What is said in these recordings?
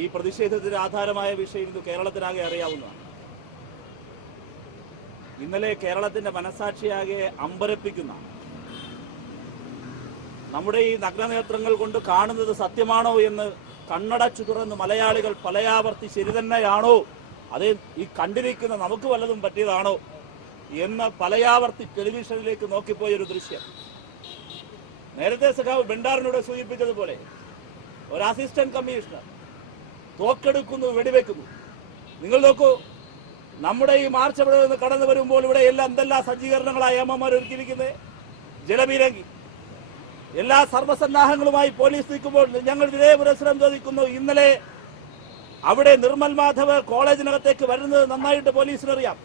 ഈ പ്രതിഷേധത്തിന് ആധാരമായ വിഷയം ഇത് കേരളത്തിനാകെ അറിയാവുന്നതാണ്. ഇന്നലെ കേരളത്തിന്റെ മനസാക്ഷിയാകെ അമ്പരപ്പിക്കുന്ന, നമ്മുടെ ഈ നഗ്നനേത്രങ്ങൾ കൊണ്ട് കാണുന്നത് സത്യമാണോ എന്ന് കണ്ണടച്ചു തുറന്ന് മലയാളികൾ പലയാവർത്തി ശരി തന്നെയാണോ, അതേ ഈ കണ്ടിരിക്കുന്ന നമുക്ക് വല്ലതും പറ്റിയതാണോ എന്ന് പലയാവർത്തി ടെലിവിഷനിലേക്ക് നോക്കിപ്പോയൊരു ദൃശ്യം. നേരത്തെ സഖാവ് ബെണ്ടാറിനോട് സൂചിപ്പിച്ചതുപോലെ ഒരു അസിസ്റ്റന്റ് കമ്മീഷണർ തോക്കെടുക്കുന്നു, വെടിവെക്കുന്നു. നിങ്ങൾ നോക്കൂ, നമ്മുടെ ഈ മാർച്ച് ഇവിടെ നിന്ന് കടന്നു വരുമ്പോൾ ഇവിടെ എല്ലാം എന്തെല്ലാം സജ്ജീകരണങ്ങളായി അമ്മമാർ ഒരുക്കിയിരിക്കുന്നത്. ജലപീരങ്കി, എല്ലാ സർവ്വസന്നാഹങ്ങളുമായി പോലീസ് നിൽക്കുമ്പോൾ ഞങ്ങൾ ഇതേ പുരസ്സരം ചോദിക്കുന്നു. ഇന്നലെ അവിടെ നിർമ്മൽ മാധവ് കോളേജിനകത്തേക്ക് വരുന്നത് നന്നായിട്ട് പോലീസിനറിയാം.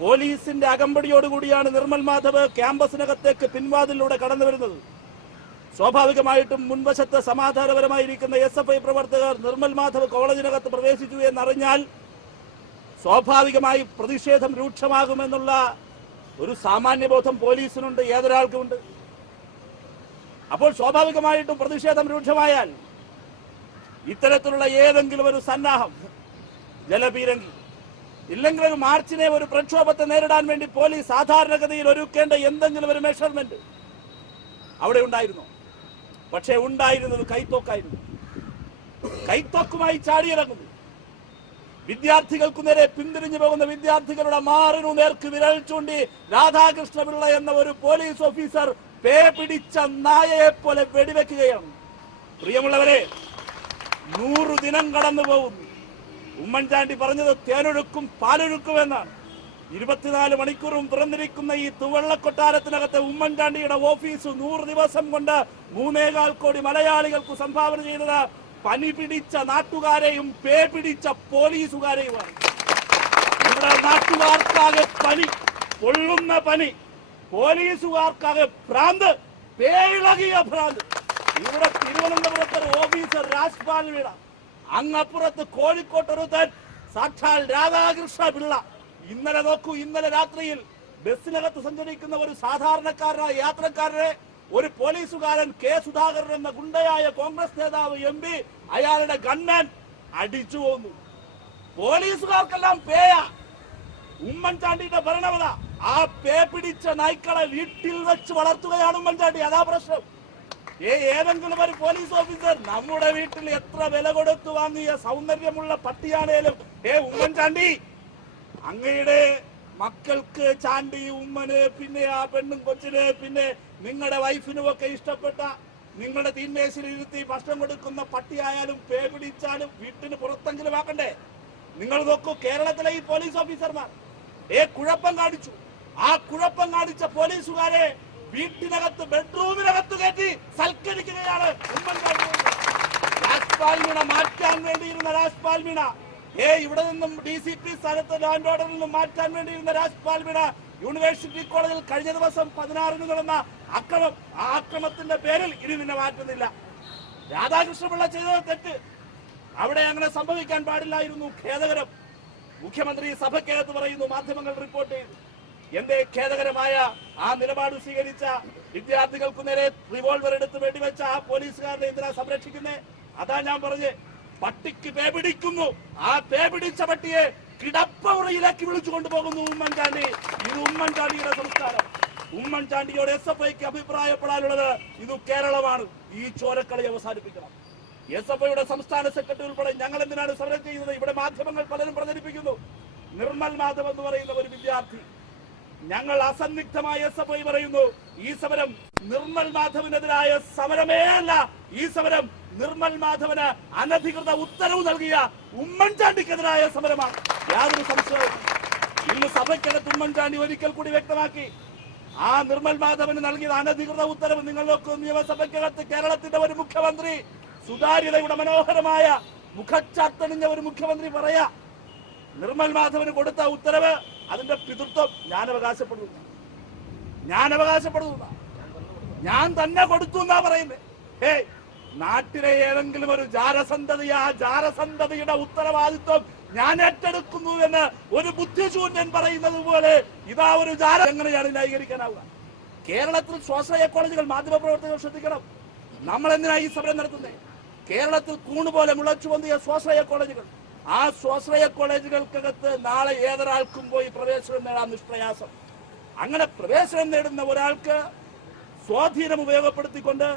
പോലീസിന്റെ അകമ്പടിയോടുകൂടിയാണ് നിർമ്മൽ മാധവ് ക്യാമ്പസിനകത്തേക്ക് പിൻവാതിലൂടെ കടന്നു വരുന്നത്. സ്വാഭാവികമായിട്ടും മുൻവശത്ത് സമാധാനപരമായിരിക്കുന്ന SFI പ്രവർത്തകർ നിർമ്മൽ മാധവ് കോളേജിനകത്ത് പ്രവേശിച്ചു എന്നറിഞ്ഞാൽ സ്വാഭാവികമായി പ്രതിഷേധം രൂക്ഷമാകുമെന്നുള്ള ഒരു സാമാന്യബോധം പോലീസിനുണ്ട്, ഏതൊരാൾക്കുമുണ്ട്. അപ്പോൾ സ്വാഭാവികമായിട്ടും പ്രതിഷേധം രൂക്ഷമായാൽ ഇത്തരത്തിലുള്ള ഏതെങ്കിലും ഒരു സന്നാഹം, ജലപീരങ്കി, ഇല്ലെങ്കിൽ ഒരു മാർച്ചിനെ, ഒരു പ്രക്ഷോഭത്തെ നേരിടാൻ വേണ്ടി പോലീസ് സാധാരണഗതിയിൽ ഒരുക്കേണ്ട എന്തെങ്കിലും ഒരു മെഷർമെന്റ് അവിടെ ഉണ്ടായിരുന്നു. പക്ഷേ ഉണ്ടായിരുന്നത് കൈത്തോക്കായിരുന്നു. കൈത്തോക്കുമായി ചാടിയിറങ്ങുന്നു. വിദ്യാർത്ഥികൾക്കു നേരെ പിന്തിരിഞ്ഞു പോകുന്ന വിദ്യാർത്ഥികളുടെ മാറിനു നേർക്ക് വിരൽ ചൂണ്ടി രാധാകൃഷ്ണപിള്ള എന്ന ഒരു പോലീസ് ഓഫീസർ പേ പിടിച്ച നായയെ പോലെ വെടിവെക്കുകയാണ്. പ്രിയമുള്ളവരെ, 100 ദിനം കടന്നു പോകുന്നു. ഉമ്മൻചാണ്ടി പറഞ്ഞത് തേനൊഴുക്കും പാലൊഴുക്കും എന്നാണ്. 24 മണിക്കൂറും തുറന്നിരിക്കുന്ന ഈ തുവള്ളക്കൊട്ടാരത്തിനകത്തെ ഉമ്മൻചാണ്ടിയുടെ ഓഫീസ് 100 ദിവസം കൊണ്ട് 3.25 കോടി മലയാളികൾക്ക് സംഭാവന ചെയ്തത് പനി പിടിച്ച നാട്ടുകാരെയും പേ പിടിച്ച പോലീസുകാരെയുമാണ്. ഇവിടെ നാട്ടുകാർക്കാകെ പനി, പൊള്ളുന്ന പനി, പോലീസുകാർക്കാകെ ഭ്രാന്ത്, പേയിളകിയ ഭ്രാന്ത്. ഇവിടെ തിരുവനന്തപുരത്ത് ഒരു ഓഫീസർ രാജ്പാൽ വീണ, അങ്ങപ്പുറത്ത് കോഴിക്കോട്ടൊരുത്തൻ സാക്ഷാൽ രാധാകൃഷ്ണ പിള്ള. ഇന്നലെ നോക്കൂ, ഇന്നലെ രാത്രിയിൽ ബസ്സിനകത്ത് സഞ്ചരിക്കുന്ന ഒരു സാധാരണക്കാരനായ യാത്രക്കാരനെ ഒരു പോലീസുകാരൻ കെ സുധാകരൻ എന്ന ഗുണ്ടയായ കോൺഗ്രസ് നേതാവ് MP അയാളുടെ ഗൺമാൻ അടിച്ചു പോന്നു. പോലീസുകാർക്കെല്ലാം പേയ. ഉമ്മൻചാണ്ടിയുടെ ഭരണവത ആ പേ പിടിച്ച നായ്ക്കളെ വീട്ടിൽ വെച്ച് വളർത്തുകയാണ് ഉമ്മൻചാണ്ടി. അതാ പ്രശ്നം. ഏതെങ്കിലും ഒരു പോലീസ് ഓഫീസർ നമ്മുടെ വീട്ടിൽ എത്ര വില കൊടുത്തു വാങ്ങിയ സൗന്ദര്യമുള്ള പട്ടിയാണേലും ഉമ്മൻചാണ്ടി, അങ്ങയുടെ മക്കൾക്ക് ചാണ്ടി ഉമ്മന്, പിന്നെ ആ പെണ്ണും കൊച്ചിന്, പിന്നെ നിങ്ങളുടെ വൈഫിനും ഒക്കെ ഇഷ്ടപ്പെട്ട നിങ്ങളുടെ തീന്മേശയിലിരുത്തി ഭക്ഷണം കൊടുക്കുന്ന പട്ടിയായാലും പേ പിടിച്ചാലും വീട്ടിന് പുറത്തെങ്കിലും ആക്കണ്ടേ? നിങ്ങൾ നോക്കൂ, കേരളത്തിലെ ഈ പോലീസ് ഓഫീസർമാർ കുഴപ്പം കാണിച്ചു. ആ കുഴപ്പം കാണിച്ച പോലീസുകാരെ വീട്ടിനകത്ത്, ബെഡ്റൂമിനകത്ത് കയറ്റി സൽക്കരിക്കുകയാണ് ഉമ്മൻചാണ്ടി. രാജ്പാൽ മീണ മാറ്റാൻ വേണ്ടിയിരുന്ന രാജ്പാൽ മീണ, ഇവിടെ നിന്നും DCP സ്ഥാനത്ത് ലാൻഡ് ഓർഡറിൽ നിന്നും മാറ്റാൻ വേണ്ടിയിരുന്ന രാജ്പാൽ മീണ യൂണിവേഴ്സിറ്റി കോളേജിൽ കഴിഞ്ഞ ദിവസം 16-ന് നടന്ന അക്രമം, ആ അക്രമത്തിന്റെ പേരിൽ ഇനി നിന്നെ മാറ്റുന്നില്ല. രാധാകൃഷ്ണപിള്ള ചെയ്തത് തെറ്റ്, അവിടെ അങ്ങനെ സംഭവിക്കാൻ പാടില്ലായിരുന്നു. ഖേദകരം. മുഖ്യമന്ത്രി സഭയ്ക്കകത്ത് പറയുന്നു, മാധ്യമങ്ങൾ റിപ്പോർട്ട് ചെയ്തു. എന്തേ ഖേദകരമായ ആ നിലപാട് സ്വീകരിച്ച വിദ്യാർത്ഥികൾക്കു നേരെ റിവോൾവർ എടുത്ത് വെടിവെച്ച ആ പോലീസുകാരനെ എന്തിനാ സംരക്ഷിക്കുന്നേ? അതാ ഞാൻ പറഞ്ഞ്, പട്ടിക്ക് പേ പിടിക്കുന്നു. ആ പേ പിടിച്ച പട്ടിയെ കിടപ്പമുറിയിലേക്ക് വിളിച്ചു കൊണ്ടുപോകുന്നു ഉമ്മൻചാണ്ടി. ഇത് ഉമ്മൻചാണ്ടിയുടെ സംസ്കാരം. ഉമ്മൻചാണ്ടിയോട് SFIക്ക് അഭിപ്രായപ്പെടാനുള്ളത് ഇത് കേരളമാണ്. ഈ ചോരക്കളി അവസാനിപ്പിക്കണം. SFIയുടെ സംസ്ഥാന സെക്രട്ടറി ഉൾപ്പെടെ ഞങ്ങൾ എന്തിനാണ് സമരം ചെയ്യുന്നത്? ഇവിടെ മാധ്യമങ്ങൾ പലരും പ്രചരിപ്പിക്കുന്നു. നിർമ്മൽ മാധവ് എന്ന് പറയുന്ന ഒരു വിദ്യാർത്ഥി, ഞങ്ങൾ അസന്നിഗ്ധമായ SFI പറയുന്നു, ഈ സമരം നിർമ്മൽ മാധവിനെതിരായ സമരമേ അല്ല. ഈ സമരം നിർമ്മൽ മാധവന് അനധികൃത ഉത്തരവ് നൽകിയ ഉമ്മൻചാണ്ടിക്കെതിരായ സമരമാണ്. യാതൊരു സംശയവും. ഇന്ന് സഭയ്ക്കകത്ത് ഉമ്മൻചാണ്ടി ഒരിക്കൽ കൂടി വ്യക്തമാക്കി, ആ നിർമ്മൽ മാധവന് നൽകിയ അനധികൃത ഉത്തരവ് നിങ്ങൾ നോക്കൂ. നിയമസഭയ്ക്കകത്ത് കേരളത്തിന്റെ ഒരു മുഖ്യമന്ത്രി, സുതാര്യതയുടെ മനോഹരമായ മുഖച്ചാത്തണിഞ്ഞ ഒരു മുഖ്യമന്ത്രി പറയാ, നിർമ്മൽ മാധവന് കൊടുത്ത ഉത്തരവ് അതിന്റെ പിതൃത്വം ഞാൻ അവകാശപ്പെടുന്നു, ഞാൻ തന്നെ കൊടുത്തു എന്നാ പറയുന്നത്. നാട്ടിലെ ഏതെങ്കിലും ഒരു ജാരസന്തതി, ആ ജാരസന്തതിയുടെ ഉത്തരവാദിത്വം ഞാൻ ഏറ്റെടുക്കുന്നു എന്ന് ഒരു ബുദ്ധിശൂന്യൻ പറയുന്നത് പോലെ ഇതാ ഒരു ജാര. എങ്ങനെയാണ് ന്യായീകരിക്കാനാവുക? കേരളത്തിൽ സ്വാശ്രയ കോളേജുകൾ, മാധ്യമപ്രവർത്തകർ ശ്രദ്ധിക്കണം. നമ്മൾ എന്തിനാ ഈ സമരം നടത്തുന്നത്? കേരളത്തിൽ കൂണുപോലെ മുളച്ചു പൊന്തിയ സ്വാശ്രയ കോളേജുകൾ, ആ സ്വാശ്രയ കോളേജുകൾക്കകത്ത് നാളെ ഏതൊരാൾക്കും പോയി പ്രവേശനം നേടാൻ നിഷ്പ്രയാസം. അങ്ങനെ പ്രവേശനം നേടുന്ന ഒരാൾക്ക് സ്വാധീനം ഉപയോഗപ്പെടുത്തിക്കൊണ്ട്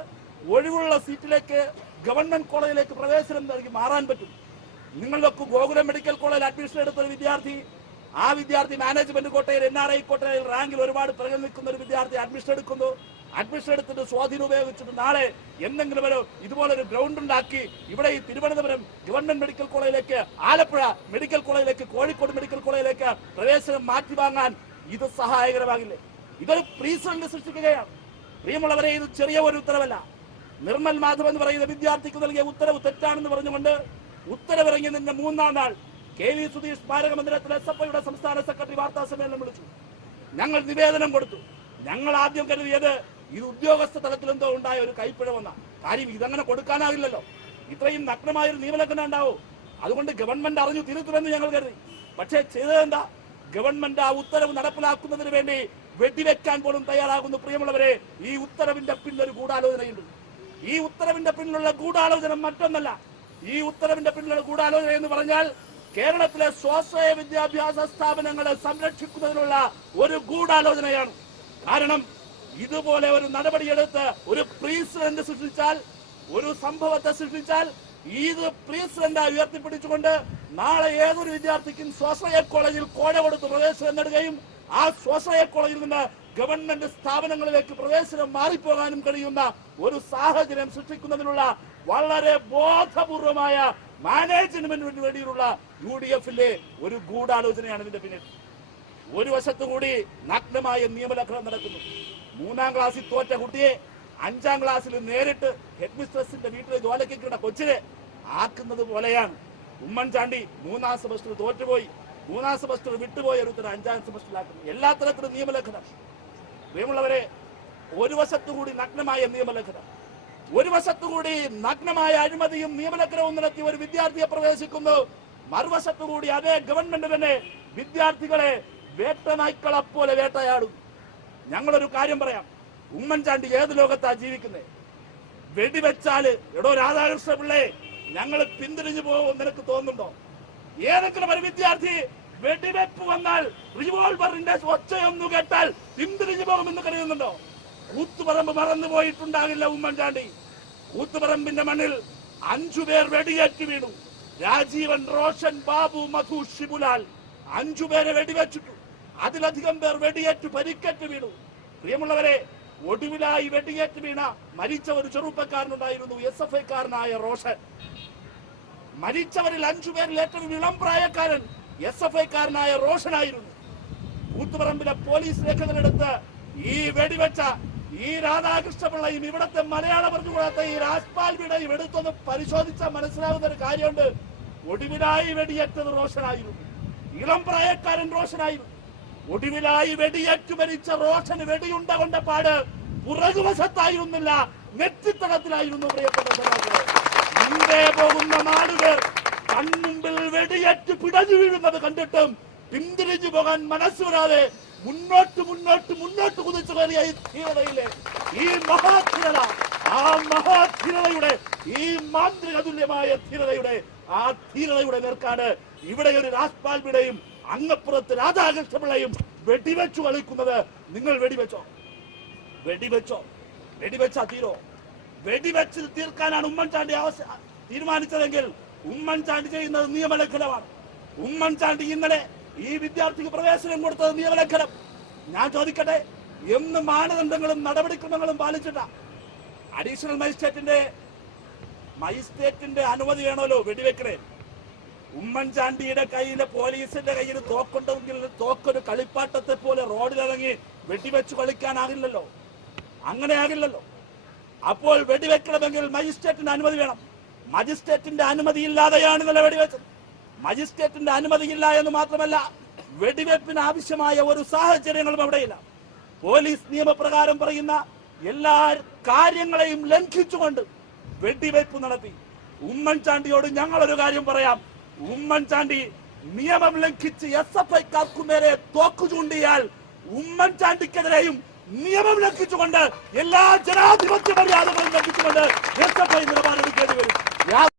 ഒഴിവുള്ള സീറ്റിലേക്ക് ഗവൺമെന്റ് കോളേജിലേക്ക് പ്രവേശനം നൽകി മാറാൻ പറ്റും. നിങ്ങളിലൊക്കെ ഗോകുലം മെഡിക്കൽ കോളേജിൽ അഡ്മിഷൻ എടുത്ത ഒരു വിദ്യാർത്ഥി, ആ വിദ്യാർത്ഥി മാനേജ്മെന്റ് കോട്ടയിൽ NRI കോട്ടയിൽ റാങ്കിൽ ഒരുപാട് പിറകിൽ നിൽക്കുന്ന ഒരു വിദ്യാർത്ഥി അഡ്മിഷൻ എടുക്കുന്നു. അഡ്മിഷൻ എടുത്തിട്ട് സ്വാധീനം ഉപയോഗിച്ചിട്ട് നാളെ എന്തെങ്കിലും ഒരു ഇതുപോലൊരു ഗ്രൗണ്ട് ഉണ്ടാക്കി ഇവിടെ ഈ തിരുവനന്തപുരം ഗവൺമെന്റ് മെഡിക്കൽ കോളേജിലേക്ക്, ആലപ്പുഴ മെഡിക്കൽ കോളേജിലേക്ക്, കോഴിക്കോട് മെഡിക്കൽ കോളേജിലേക്ക് പ്രവേശനം മാറ്റി വാങ്ങാൻ ഇത് സഹായകരമാകില്ലേ? ഇതൊരു പ്രീസിഡന്റ് സൃഷ്ടിക്കുകയാണ്. പ്രിയമുള്ളവരെ, ഇത് ചെറിയ ഒരു ഉത്തരവല്ല. നിർമ്മൽ മാധവ് എന്ന് പറയുന്ന വിദ്യാർത്ഥിക്ക് നൽകിയ ഉത്തരവ് തെറ്റാണെന്ന് പറഞ്ഞുകൊണ്ട് ഉത്തരവിറങ്ങിയതിന്റെ 3-ാം നാൾ KV സുധീഷ് സ്മാരക മന്ദിരത്തിൽ SFIയുടെ സംസ്ഥാന സെക്രട്ടറി വാർത്താ സമ്മേളനം വിളിച്ചു. ഞങ്ങൾ നിവേദനം കൊടുത്തു. ഞങ്ങൾ ആദ്യം കരുതിയത് ഇത് ഉദ്യോഗസ്ഥ തലത്തിൽ എന്തോ ഉണ്ടായ ഒരു കൈപ്പിഴവെന്ന കാര്യം. ഇതങ്ങനെ കൊടുക്കാനാകില്ലല്ലോ, ഇത്രയും നഗ്നമായൊരു നിയമലംഘനം ഉണ്ടാവും. അതുകൊണ്ട് ഗവൺമെന്റ് അറിഞ്ഞു തിരുത്തുമെന്ന് ഞങ്ങൾ കരുതി. പക്ഷേ ചെയ്തതെന്താ? ഗവൺമെന്റ് ആ ഉത്തരവ് നടപ്പിലാക്കുന്നതിന് വേണ്ടി വെടിവെക്കാൻ പോലും തയ്യാറാകുന്നു. പ്രിയമുള്ളവരെ, ഈ ഉത്തരവിന്റെ പിന്നിലൊരു ഗൂഢാലോചനയുണ്ട്. ഈ ഉത്തരവിന്റെ പിന്നിലുള്ള ഗൂഢാലോചന മറ്റൊന്നല്ല. ഈ ഉത്തരവിന്റെ പിന്നിലുള്ള ഗൂഢാലോചന എന്ന് പറഞ്ഞാൽ കേരളത്തിലെ സ്വാശ്രയ വിദ്യാഭ്യാസ സ്ഥാപനങ്ങളെ സംരക്ഷിക്കുന്നതിനുള്ള ഒരു ഗൂഢാലോചനയാണ്. കാരണം ഇതുപോലെ ഒരു നടപടിയെടുത്ത് ഒരു പ്രീസിഡന്റ് സൃഷ്ടിച്ചാൽ, ഒരു സംഭവത്തെ സൃഷ്ടിച്ചാൽ, ഇത് പ്രീസിഡന്റായി ഉയർത്തിപ്പിടിച്ചുകൊണ്ട് നാളെ ഏതൊരു വിദ്യാർത്ഥിക്കും സ്വാശ്രയ കോളേജിൽ കോഴ കൊടുത്ത് പ്രവേശനം നേടുകയും ആ സ്വാശ്രയ കോളേജിൽ നിന്ന് ഗവൺമെന്റ് സ്ഥാപനങ്ങളിലേക്ക് പ്രവേശനം മാറിപ്പോകാനും കഴിയുന്ന ഒരു സാഹചര്യം സൃഷ്ടിക്കുന്നതിനുള്ള വളരെ ബോധപൂർവമായ മാനേജ്മെന്റിന് വേണ്ടിയുള്ള UDFിലെ ഒരു ഗൂഢാലോചനയാണ് ഇതിന്റെ പിന്നിൽ. ഒരു വശത്തുകൂടി നഗ്നമായ നിയമലംഘനം നടക്കുന്നു. 3-ാം ക്ലാസ്സിൽ തോറ്റ കുട്ടിയെ 5-ാം ക്ലാസ്സിൽ നേരിട്ട് ഹെഡ് മിസ്ട്രസിന്റെ വീട്ടിലെ ജോലിക്ക് കിട്ടുന്ന കൊച്ചിനെ ആക്കുന്നത് പോലെയാണ് ഉമ്മൻചാണ്ടി 3-ാം സെമസ്റ്റർ തോറ്റുപോയി, 3-ാം സെമസ്റ്റർ വിട്ടുപോയ ഒരുത്തരം 5-ാം സെമസ്റ്ററിലാക്കുന്നു. എല്ലാ തരത്തിലും നിയമലംഘനം. പ്രിയമുള്ളവരെ, ഒരു വശത്തുകൂടി നഗ്നമായ നിയമലംഘനം, ഒരു വശത്തുകൂടി നഗ്നമായ അഴിമതിയും നിയമലംഘനവും നടത്തി ഒരു വിദ്യാർത്ഥിയെ പ്രവേശിക്കുന്നു. മറുവശത്തുകൂടി അതേ ഗവൺമെന്റ് തന്നെ വിദ്യാർത്ഥികളെ വേട്ടനായ്ക്കളെ പോലെ വേട്ടയാടും. ഞങ്ങളൊരു കാര്യം പറയാം, ഉമ്മൻചാണ്ടി ഏത് ലോകത്താ ജീവിക്കുന്നത്? വെടിവെച്ചാല് എടോ രാധാകൃഷ്ണ പിള്ളേ ഞങ്ങൾ പിന്തിരിഞ്ഞു പോകുമെന്ന് നിനക്ക് തോന്നുന്നുണ്ടോ? ഏതെങ്കിലും ഒരു വിദ്യാർത്ഥി വെടിവെപ്പ് വന്നാൽ റിവോൾവറിന്റെ ഒച്ചയൊന്നു കേട്ടാൽ പിന്തിരിഞ്ഞു പോകുമെന്ന് കരുതുന്നുണ്ടോ? കൂത്തുപറമ്പ് മറന്നുപോയിട്ടുണ്ടാകില്ല ഉമ്മൻചാണ്ടി. കൂത്തുപറമ്പിന്റെ മണ്ണിൽ 5 പേർ വെടിയേറ്റ് വീണു. രാജീവൻ, റോഷൻ, ബാബു, മധു, ഷിബുലാൽ 5 പേരെ വെടിവെച്ചിട്ടു. അതിലധികം പേർ വെടിയേറ്റ് പരിക്കേറ്റ് വീണു. പ്രിയമുള്ളവരെ, ഒടുവിലായി വെടിയേറ്റ് വീണ മരിച്ച ഒരു ചെറുപ്പക്കാരനുണ്ടായിരുന്നു, SFIക്കാരനായ റോഷൻ. മരിച്ചവരിൽ 5 പേരിൽ ഏറ്റവും ഇളം പ്രായക്കാരൻ SFIക്കാരനായ റോഷനായിരുന്നു. കൂത്തുപറമ്പിലെ പോലീസ് രേഖകളെടുത്ത് ഈ വെടിവെച്ച ഈ രാധാകൃഷ്ണപിള്ളയും ഇവിടത്തെ മലയാളം പറഞ്ഞുകൂടാത്ത ഈ രാജ്പാൽവിടെയും എടുത്തൊന്ന് പരിശോധിച്ചാൽ മനസ്സിലാവുന്ന ഒരു കാര്യമുണ്ട്. ഒടുവിലായി വെടിയേറ്റത് റോഷനായിരുന്നു, ഇളം പ്രായക്കാരൻ റോഷനായിരുന്നു. ഒടുവിലായി വെടിയേറ്റു മരിച്ച റോഷന് വെടിയുണ്ട കൊണ്ട പാട് പുറകുവശത്തായിരുന്നില്ല, നെറ്റിത്തടത്തിലായിരുന്നു. പ്രിയപ്പെട്ട സഹോദരങ്ങളെ, മുമ്പേ പോകുന്ന നാടുകൾ കൺമുമ്പിൽ വെടിയേറ്റ് പിടഞ്ഞു വീഴുന്നത് കണ്ടിട്ടും പിന്തിരിഞ്ഞു പോകാൻ മനസ്സ് വരാതെ മുന്നോട്ട് മുന്നോട്ട് മുന്നോട്ട് കുതിച്ചു കയറിയ ഈ ധീരതയിലെ ഈ മഹാധീരത, ആ മഹാധീരതയുടെ ഈ മാന്ത്രിക തുല്യമായ ധീരതയുടെ ആ ധീരതയുടെ നേർക്കാണ് ഇവിടെ ഒരു രാജ്പാൽവിടെയും അങ്ങപ്പുറത്ത് രാധാകൃഷ്ണപിള്ളയും വെടിവെച്ചു കളിക്കുന്നത്. നിങ്ങൾ വെടിവെച്ചോ? വെടിവെച്ചോ? വെടിവെച്ചാ തീരോ? വെടിവെച്ച് തീർക്കാനാണ് ഉമ്മൻചാണ്ടി തീരുമാനിച്ചതെങ്കിൽ ഉമ്മൻചാണ്ടി ചെയ്യുന്നത് നിയമലംഘനമാണ്. ഉമ്മൻചാണ്ടി ഇന്നലെ ഈ വിദ്യാർത്ഥിക്ക് പ്രവേശനം കൊടുത്തത് നിയമലംഘനം. ഞാൻ ചോദിക്കട്ടെ, എന്ന് മാനദണ്ഡങ്ങളും നടപടിക്രമങ്ങളും പാലിച്ചിട്ട അഡീഷണൽ മജിസ്ട്രേറ്റിന്റെ അനുമതി വേണമല്ലോ വെടിവെക്കണേ. ഉമ്മൻചാണ്ടിയുടെ കയ്യിലെ പോലീസിന്റെ കയ്യിൽ തോക്കുണ്ടെങ്കിൽ തോക്കൊരു കളിപ്പാട്ടത്തെ പോലെ റോഡിലിറങ്ങി വെടിവെച്ച് കളിക്കാനാകില്ലല്ലോ, അങ്ങനെ ആകില്ലല്ലോ. അപ്പോൾ വെടിവെക്കണമെങ്കിൽ മജിസ്ട്രേറ്റിന്റെ അനുമതി വേണം. മജിസ്ട്രേറ്റിന്റെ അനുമതി ഇല്ലാതെയാണ് ഇന്നലെ വെടിവെച്ചത്. മജിസ്ട്രേറ്റിന്റെ അനുമതിയില്ല എന്ന് മാത്രമല്ല, വെടിവെപ്പിന് ആവശ്യമായ ഒരു സാഹചര്യങ്ങളും അവിടെയില്ല. പോലീസ് നിയമപ്രകാരം പറയുന്ന എല്ലാ കാര്യങ്ങളെയും ലംഘിച്ചുകൊണ്ട് വെടിവെപ്പ് നടത്തി. ഉമ്മൻചാണ്ടിയോട് ഞങ്ങളൊരു കാര്യം പറയാം, ഉമ്മൻചാണ്ടി നിയമം ലംഘിച്ച് SFIക്കാർക്കു നേരെ തോക്കു ചൂണ്ടിയാൽ ഉമ്മൻചാണ്ടിക്കെതിരെയും നിയമം ലംഘിച്ചുകൊണ്ട് എല്ലാ ജനാധിപത്യ മര്യാദകളും ലംഘിച്ചുകൊണ്ട് SFI നിലപാടെടുക്കേണ്ടി വരും.